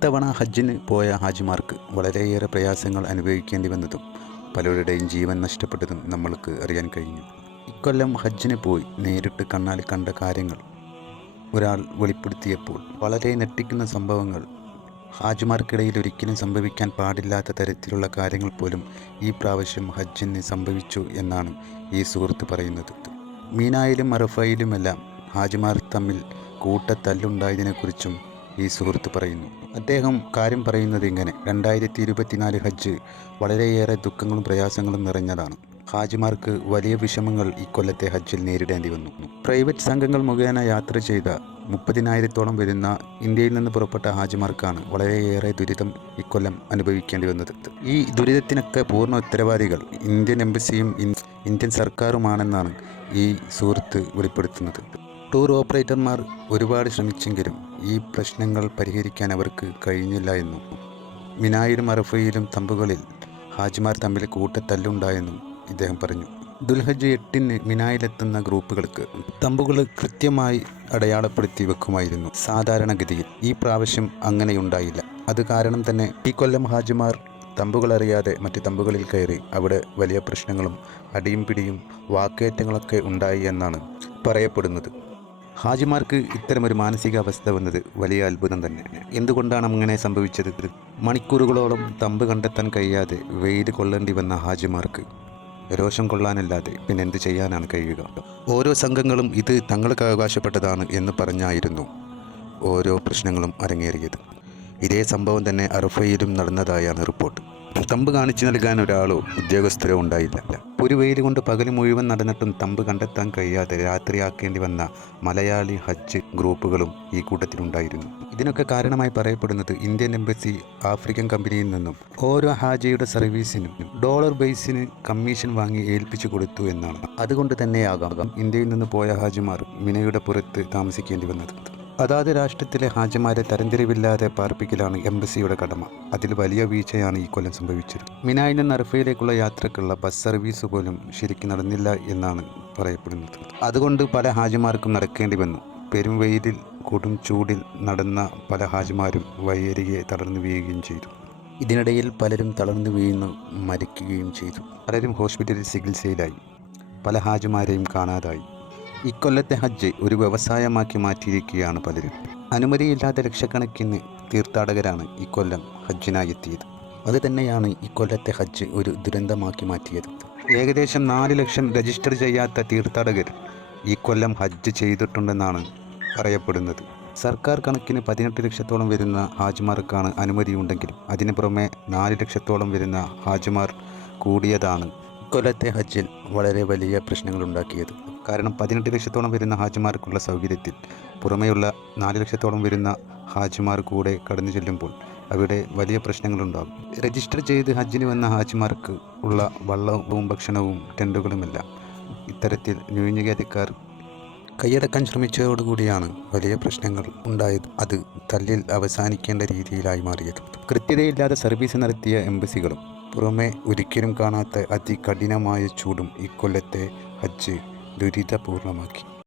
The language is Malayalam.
ഇത്തവണ ഹജ്ജിന് പോയ ഹാജിമാർക്ക് വളരെയേറെ പ്രയാസങ്ങൾ അനുഭവിക്കേണ്ടി വന്നതും പലരുടെയും ജീവൻ നഷ്ടപ്പെട്ടതും നമ്മൾക്ക് അറിയാൻ കഴിഞ്ഞു. ഇക്കൊല്ലം ഹജ്ജിന് പോയി നേരിട്ട് കണ്ണാൽ കണ്ട കാര്യങ്ങൾ ഒരാൾ വെളിപ്പെടുത്തിയപ്പോൾ വളരെ ഞെട്ടിക്കുന്ന സംഭവങ്ങൾ. ഹാജിമാർക്കിടയിൽ ഒരിക്കലും സംഭവിക്കാൻ പാടില്ലാത്ത തരത്തിലുള്ള കാര്യങ്ങൾ പോലും ഈ പ്രാവശ്യം ഹജ്ജിന് സംഭവിച്ചു എന്നാണ് ഈ സുഹൃത്ത് പറയുന്നത്. മീനായിലും അറഫയിലുമെല്ലാം ഹാജിമാർ തമ്മിൽ കൂട്ടത്തല്ലുണ്ടായതിനെക്കുറിച്ചും ഈ സുഹൃത്ത് പറയുന്നു. അദ്ദേഹം കാര്യം പറയുന്നത് ഇങ്ങനെ. രണ്ടായിരത്തി ഇരുപത്തിനാല് ഹജ്ജ് വളരെയേറെ ദുഃഖങ്ങളും പ്രയാസങ്ങളും നിറഞ്ഞതാണ്. ഹാജിമാർക്ക് വലിയ വിഷമങ്ങൾ ഇക്കൊല്ലത്തെ ഹജ്ജിൽ നേരിടേണ്ടി വന്നു. പ്രൈവറ്റ് സംഘങ്ങൾ മുഖേന യാത്ര ചെയ്ത മുപ്പതിനായിരത്തോളം വരുന്ന ഇന്ത്യയിൽ നിന്ന് പുറപ്പെട്ട ഹാജിമാർക്കാണ് വളരെയേറെ ദുരിതം ഇക്കൊല്ലം അനുഭവിക്കേണ്ടി വന്നത്. ഈ ദുരിതത്തിനൊക്കെ പൂർണ ഉത്തരവാദികൾ ഇന്ത്യൻ എംബസിയും ഇന്ത്യൻ സർക്കാരുമാണെന്നാണ് ഈ സുഹൃത്ത് വെളിപ്പെടുത്തുന്നത്. ടൂർ ഓപ്പറേറ്റർമാർ ഒരുപാട് ശ്രമിച്ചെങ്കിലും ഈ പ്രശ്നങ്ങൾ പരിഹരിക്കാൻ അവർക്ക് കഴിഞ്ഞില്ല എന്നും മിനായിലും അറഫയിലും തമ്പുകളിൽ ഹാജിമാർ തമ്മിൽ കൂട്ടത്തല്ലുണ്ടായെന്നും ഇദ്ദേഹം പറഞ്ഞു. ദുൽഹജ് എട്ടിന് മിനായിലെത്തുന്ന ഗ്രൂപ്പുകൾക്ക് തമ്പുകൾ കൃത്യമായി അടയാളപ്പെടുത്തി വെക്കുമായിരുന്നു സാധാരണഗതിയിൽ. ഈ പ്രാവശ്യം അങ്ങനെയുണ്ടായില്ല. അത് കാരണം തന്നെ ഈ കൊല്ലം ഹാജിമാർ തമ്പുകളറിയാതെ മറ്റ് തമ്പുകളിൽ കയറി അവിടെ വലിയ പ്രശ്നങ്ങളും അടിയും പിടിയും വാക്കേറ്റങ്ങളൊക്കെ ഉണ്ടായി എന്നാണ് പറയപ്പെടുന്നത്. ഹാജിമാർക്ക് ഇത്തരമൊരു മാനസികാവസ്ഥ വന്നത് വലിയ അത്ഭുതം തന്നെ എന്തുകൊണ്ടാണ് അങ്ങനെ സംഭവിച്ചത്? മണിക്കൂറുകളോളം തമ്പ് കണ്ടെത്താൻ കഴിയാതെ വെയിൽ കൊള്ളേണ്ടി വന്ന ഹാജിമാർക്ക് രോഷം കൊള്ളാനല്ലാതെ പിന്നെ എന്ത് ചെയ്യാനാണ് കഴിയുക? ഓരോ സംഘങ്ങളും ഇത് തങ്ങൾക്ക് അവകാശപ്പെട്ടതാണ് എന്ന് പറഞ്ഞായിരുന്നു ഓരോ പ്രശ്നങ്ങളും അരങ്ങേറിയത്. ഇതേ സംഭവം തന്നെ അറഫയിലും നടന്നതായാണ് റിപ്പോർട്ട്. തമ്പ് കാണിച്ചു നൽകാൻ ഒരാളോ ഉദ്യോഗസ്ഥരോ ഉണ്ടായില്ല. ഒരു വെയിൽ കൊണ്ട് പകൽ മുഴുവൻ നടന്നിട്ടും തമ്പ് കണ്ടെത്താൻ കഴിയാതെ രാത്രിയാക്കേണ്ടി വന്ന മലയാളി ഹജ്ജ് ഗ്രൂപ്പുകളും ഈ കൂട്ടത്തിലുണ്ടായിരുന്നു. ഇതിനൊക്കെ കാരണമായി പറയപ്പെടുന്നത് ഇന്ത്യൻ എംബസി ആഫ്രിക്കൻ കമ്പനിയിൽ നിന്നും ഓരോ ഹാജിയുടെ സർവീസിനും ഡോളർ ബേസിന് കമ്മീഷൻ വാങ്ങി ഏൽപ്പിച്ചു കൊടുത്തു എന്നാണ്. അതുകൊണ്ട് തന്നെയാകാം ഇന്ത്യയിൽ നിന്ന് പോയ ഹാജിമാർ മിനയുടെ പുറത്ത് താമസിക്കേണ്ടി വന്നത്. അതാത് രാഷ്ട്രത്തിലെ ഹാജിമാരെ തരംതിരിവില്ലാതെ പാർപ്പിക്കലാണ് എംബസിയുടെ കടമ. അതിൽ വലിയ വീഴ്ചയാണ് ഈ കൊല്ലം സംഭവിച്ചത്. മിനായിൽ നിന്ന് അർഫയിലേക്കുള്ള യാത്രക്കുള്ള ബസ് സർവീസ് പോലും ശരിക്കും നടന്നില്ല എന്നാണ് പറയപ്പെടുന്നത്. അതുകൊണ്ട് പല ഹാജിമാർക്കും നടക്കേണ്ടി വന്നു. പെരും വെയിലിൽ കൊടും ചൂടിൽ നടന്ന പല ഹാജിമാരും വഴിയരികെ തളർന്നു വീഴുകയും ചെയ്തു. ഇതിനിടയിൽ പലരും തളർന്നു വീഴുന്നു മരിക്കുകയും ചെയ്തു. പലരും ഹോസ്പിറ്റലിൽ ചികിത്സയിലായി. പല ഹാജിമാരെയും കാണാതായി. ഇക്കൊല്ലത്തെ ഹജ്ജ് ഒരു വ്യവസായമാക്കി മാറ്റിയിരിക്കുകയാണ് പലരും. അനുമതിയില്ലാതെ ലക്ഷക്കണക്കിന് തീർത്ഥാടകരാണ് ഇക്കൊല്ലം ഹജ്ജിനായി എത്തിയത്. അത് തന്നെയാണ് ഇക്കൊല്ലത്തെ ഹജ്ജ് ഒരു ദുരന്തമാക്കി മാറ്റിയത്. ഏകദേശം നാല് ലക്ഷം രജിസ്റ്റർ ചെയ്യാത്ത തീർത്ഥാടകർ ഈ കൊല്ലം ഹജ്ജ് ചെയ്തിട്ടുണ്ടെന്നാണ് പറയപ്പെടുന്നത് സർക്കാർ കണക്കിന് പതിനെട്ട് ലക്ഷത്തോളം വരുന്ന ഹാജിമാർക്കാണ് അനുമതിയുണ്ടെങ്കിലും അതിനു പുറമെ നാല് ലക്ഷത്തോളം വരുന്ന ഹാജിമാർ കൂടിയതാണ് ഇക്കൊല്ലത്തെ ഹജ്ജിൽ വളരെ വലിയ പ്രശ്നങ്ങളുണ്ടാക്കിയത് കാരണം പതിനെട്ട് ലക്ഷത്തോളം വരുന്ന ഹാജിമാർക്കുള്ള സൗകര്യത്തിൽ പുറമെയുള്ള നാല് ലക്ഷത്തോളം വരുന്ന ഹാജിമാർ കൂടെ കടന്നു ചെല്ലുമ്പോൾ അവിടെ വലിയ പ്രശ്നങ്ങളുണ്ടാകും. രജിസ്റ്റർ ചെയ്ത് ഹജ്ജിന് വന്ന ഹാജിമാർക്ക് ഉള്ള വള്ളവും ഭക്ഷണവും ടെന്റുകളുമെല്ലാം ഇത്തരത്തിൽ ന്യൂനജാതിക്കാർ കൈയടക്കാൻ ശ്രമിച്ചതോടുകൂടിയാണ് വലിയ പ്രശ്നങ്ങൾ ഉണ്ടായത്. അത് തല്ലിൽ അവസാനിക്കേണ്ട രീതിയിലായി മാറിയത്. കൃത്യതയില്ലാതെ സർവീസ് നടത്തിയ എംബസികളും പുറമെ ഒരിക്കലും കാണാത്ത അതികഠിനമായ ചൂടും ഇക്കൊല്ലത്തെ ഹജ്ജ് ദുരിതപൂർണമാക്കി.